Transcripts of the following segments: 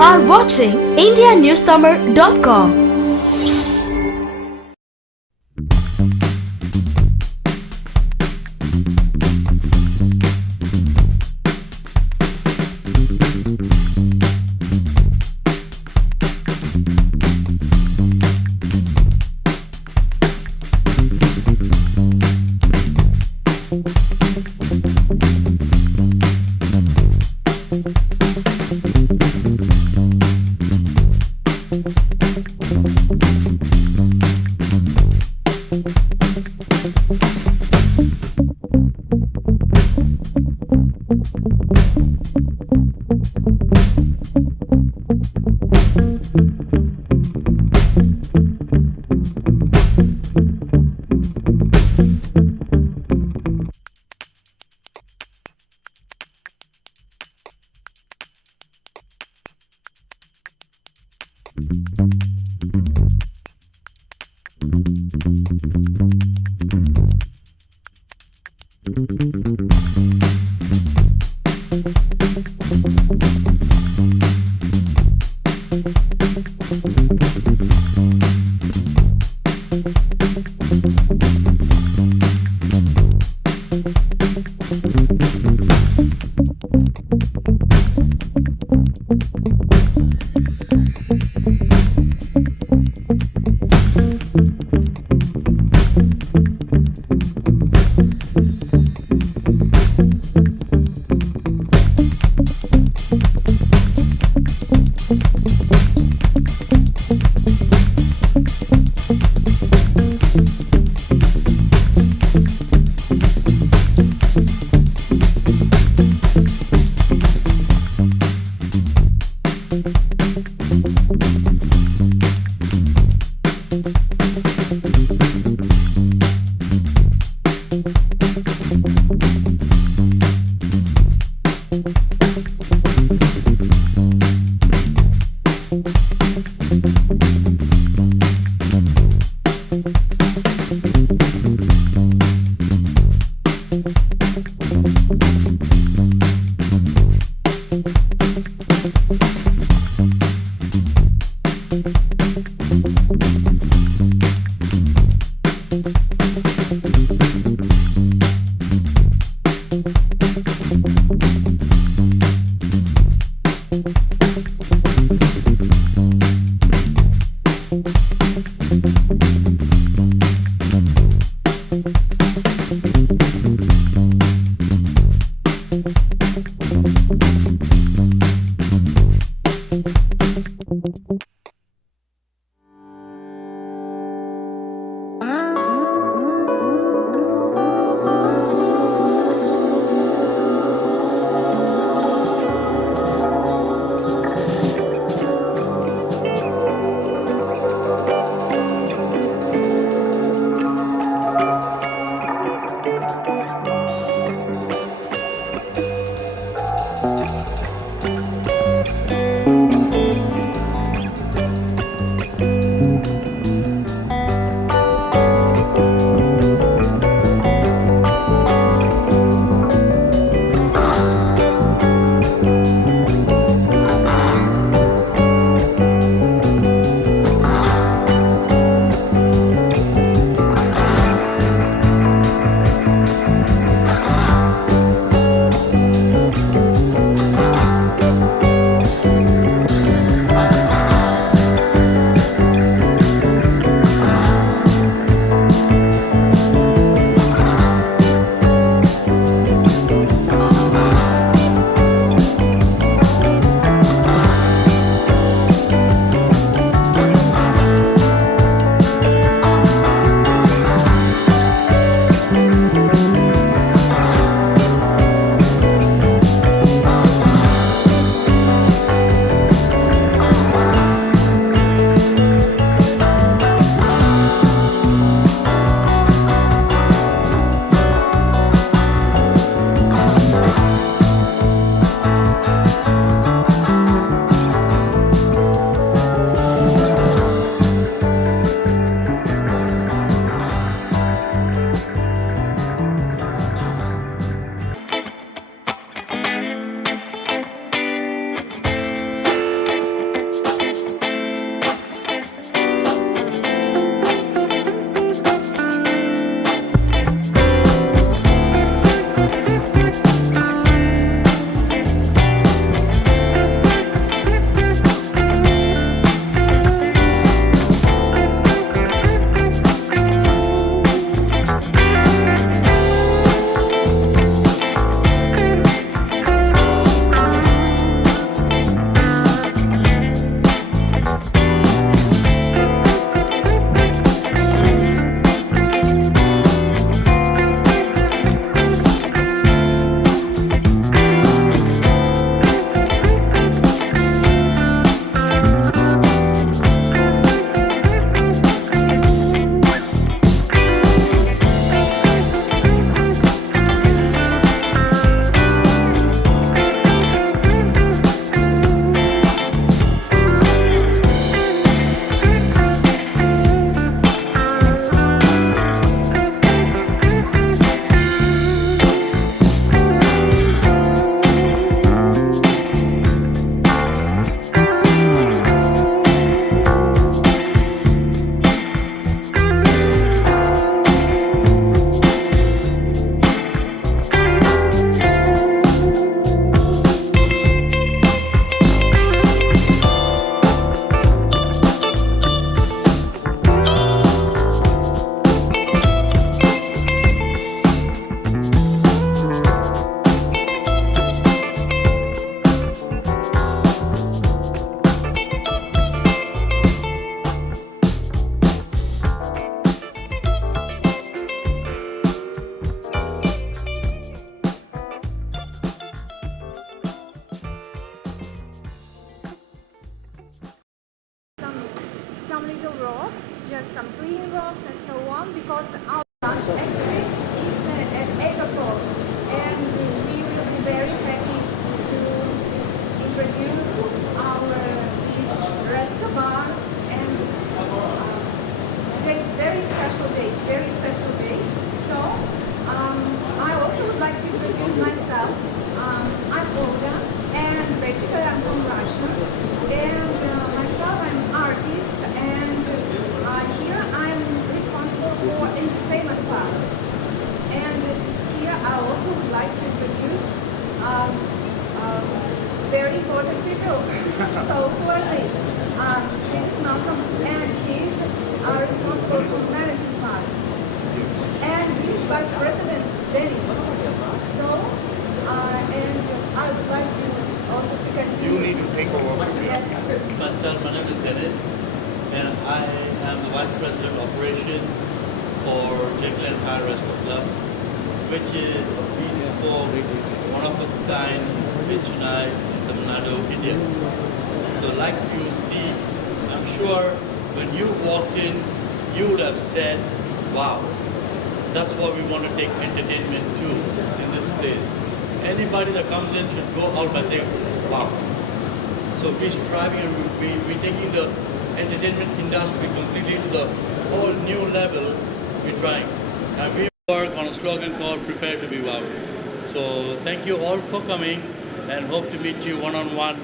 are watching indianewstamil.com. little rocks, just some green rocks and so on, because our lunch actually is at 8 o'clock, and we will be very happy to introduce our this resto bar, and today is very special day, very special day. So I also would like to introduce myself. I'm Olga, and basically I'm from Russia, and myself I'm an artist, and here I'm responsible for entertainment part. And here I also would like to introduce very important people. So who are they? This is Malcolm, and he's responsible for managing part. And he's Vice President Dennis. So, and I would like you also to continue. You need to take over. Yes. Myself, my name is Dennis, and I am the Vice President of Operations for Jekyll and Hyde Restoclub, which is a bespoke, one of its kind in Chennai, Tamil Nadu, India. So like you see, I'm sure when you walked in, you would have said, wow, that's what we want to take entertainment to in this place. Anybody that comes in should go out by saying, wow. So we're striving and we're taking the entertainment industry completely to the whole new level. We're trying. And we work on a slogan called Prepare to be Wow. So thank you all for coming and hope to meet you one-on-one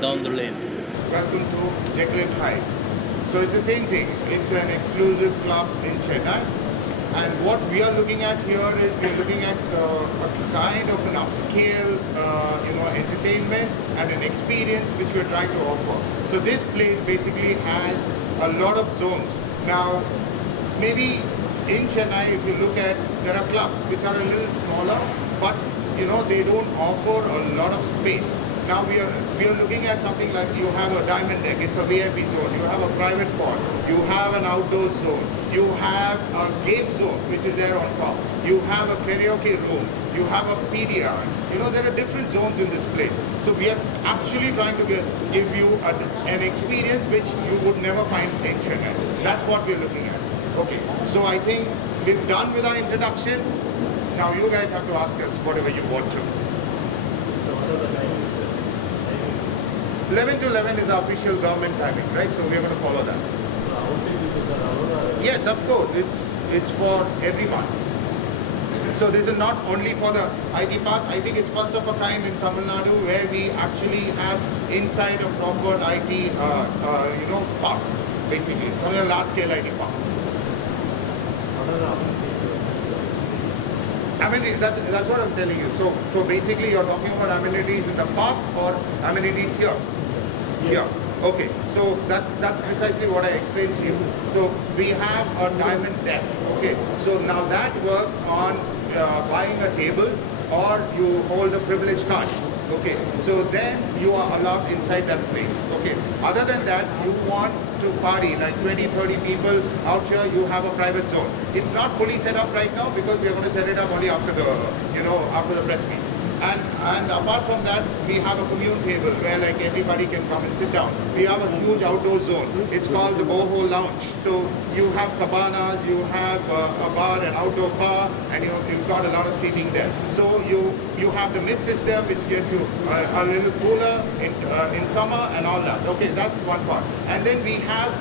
down the lane. Welcome to Jekyll and Hyde. So it's the same thing. It's an exclusive club in Chennai. And what we are looking at here is we're looking at a kind of an upscale, entertainment and an experience which we're trying to offer. So this place basically has a lot of zones. Now, maybe in Chennai, if you look at, there are clubs which are a little smaller, but they don't offer a lot of space. Now we are looking at something like you have a diamond deck, it's a VIP zone, you have a private pod, you have an outdoor zone, you have a game zone which is there on top, you have a karaoke room, you have a PDR. There are different zones in this place. So we are actually trying to give you an experience which you would never find in Chennai. That's what we're looking at. Okay, so I think we've done with our introduction. Now you guys have to ask us whatever you want to. 11 to 11 is our official government timing, right? So we are going to follow that. Yes, of course. It's for everyone. So this is not only for the IT park. I think it's first of a kind in Tamil Nadu where we actually have inside a proper IT, park, basically. It's a large-scale IT park. That's what I'm telling you. So basically you're talking about amenities in the park or amenities here? Yeah. Okay. So that's precisely what I explained to you. So we have a diamond deck. Okay. So now that works on buying a table or you hold a privilege card. Okay. So then you are allowed inside that place. Okay. Other than that, you want to party like 20, 30 people out here, you have a private zone. It's not fully set up right now because we are going to set it up only after the, after the press meet. And apart from that, we have a commune table where like everybody can come and sit down. We have a huge outdoor zone. It's called the Boho Lounge. So you have cabanas, you have a bar, an outdoor bar, and you've got a lot of seating there. So you have the mist system which gets you a little cooler in summer and all that. Okay, that's one part. And then we have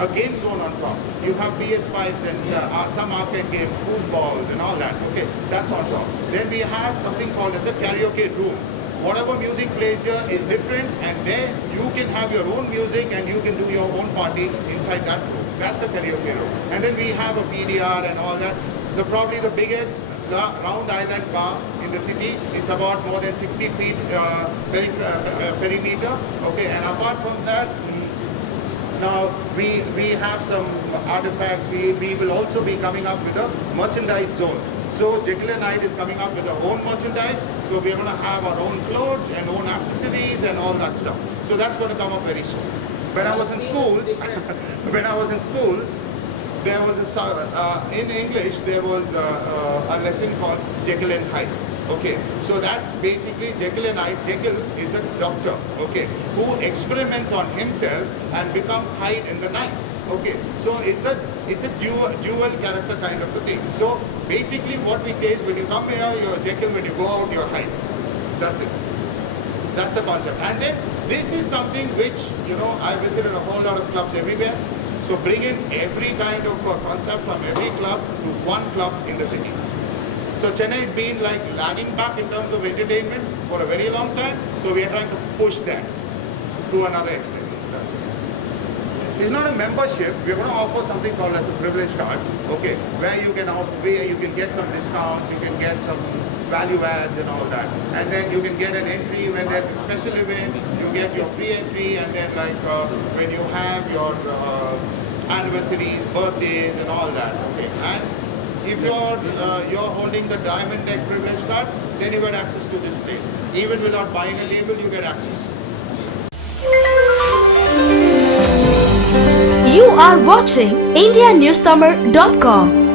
a game zone on top. You have PS5s and some arcade games, footballs and all that. Okay, that's on top. Then we have something called as a karaoke room. Whatever music plays here is different, and there you can have your own music and you can do your own party inside that room. That's a karaoke room. And then we have a PDR and all that. Probably the biggest round island bar in the city. It's about more than 60 feet perimeter. Okay, and apart from that, now we have some artifacts. We will also be coming up with a merchandise zone. So Jekyll and Hyde is coming up with their own merchandise. So we are going to have our own clothes and own accessories and all that stuff. So that's going to come up very soon. When I was in school, there was in English there was a lesson called Jekyll and Hyde. Okay, so that's basically Jekyll and Hyde. Jekyll is a doctor, okay, who experiments on himself and becomes Hyde in the night. Okay, so it's a dual character kind of a thing. So basically, what we say is when you come here, you're Jekyll. When you go out, you're Hyde. That's it. That's the concept. And then this is something which I visited a whole lot of clubs everywhere. So bring in every kind of concept from every club to one club in the city. So Chennai has been like lagging back in terms of entertainment for a very long time. So we are trying to push that to another extent. That's it. It's not a membership. We're going to offer something called as a privilege card, okay, where you can get some discounts, you can get some value adds and all that, and then you can get an entry when there's a special event. You get your free entry, and then like when you have your anniversaries, birthdays, and all that, okay. And if you're holding the diamond deck privilege card, then you get access to this place. Even without buying a label, you get access. You are watching IndiaNewsTamil.com.